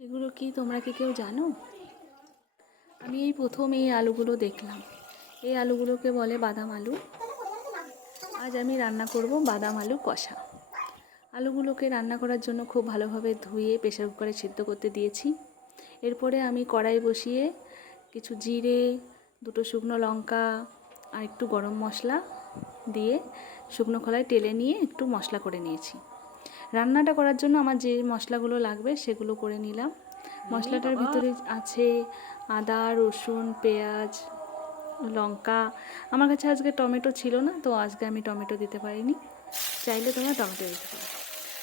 এগুলো কি তোমরা কি কেউ জানো? আমি এই প্রথম এই আলুগুলো দেখলাম। এই আলুগুলোকে বলে বাদাম আলু। আজ আমি রান্না করব বাদাম আলু কষা। আলুগুলোকে রান্না করার জন্য খুব ভালোভাবে ধুয়ে প্রেসার কুকারে সিদ্ধ করতে দিয়েছি। এরপরে আমি কড়াই বসিয়ে কিছু জিরে, দুটো শুকনো লঙ্কা আর একটু গরম মশলা দিয়ে শুকনো খোলায় টেলে নিয়ে একটু মশলা করে নিয়েছি। রান্নাটা করার জন্য আমার যে মশলাগুলো লাগবে সেগুলো করে নিলাম। মশলাটার ভিতরে আছে আদা, রসুন, পেঁয়াজ, লঙ্কা। আমার কাছে আজকে টমেটো ছিল না, তো আজকে আমি টমেটো দিতে পারিনি। চাইলে তোমরা টমেটো দিতে পারো।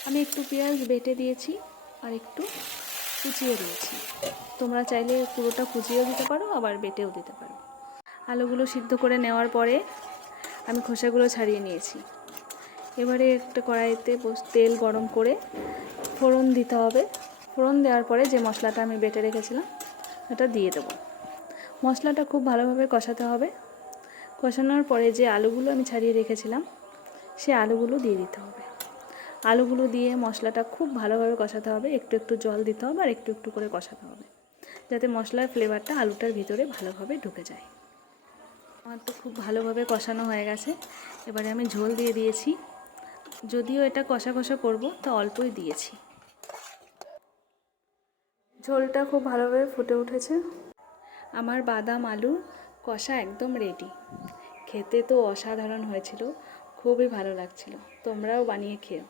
আমি একটু পেঁয়াজ বেটে দিয়েছি আর একটু কুচিয়ে দিয়েছি। তোমরা চাইলে পুরোটা কুচিয়েও দিতে পারো, আবার বেটেও দিতে পারো। আলুগুলো সিদ্ধ করে নেওয়ার পরে আমি খোসাগুলো ছাড়িয়ে নিয়েছি। এবারে একটা কড়াইতে তেল গরম করে ফোড়ন দিতে হবে। ফোড়ন দেওয়ার পরে যে মশলাটা আমি বেটে রেখেছিলাম এটা দিয়ে দেবো। মশলাটা খুব ভালোভাবে কষাতে হবে। কষানোর পরে যে আলুগুলো আমি ছাড়িয়ে রেখেছিলাম সে আলুগুলো দিয়ে দিতে হবে। আলুগুলো দিয়ে মশলাটা খুব ভালোভাবে কষাতে হবে। একটু একটু জল দিতে হবে আর একটু একটু করে কষাতে হবে, যাতে মশলার ফ্লেভারটা আলুটার ভিতরে ভালোভাবে ঢুকে যায়। আমার তো খুব ভালোভাবে কষানো হয়ে গেছে। এবারে আমি ঝোল দিয়ে দিয়েছি। যদিও এটা কষা কষা করব, তা অল্পই দিয়েছি। ঝোলটা খুব ভালোভাবে ফুটে উঠেছে। আমার বাদাম আলু কষা একদম রেডি। খেতে তো অসাধারণ হয়েছিল, খুবই ভালো লাগছিল। তোমরাও বানিয়ে খেও।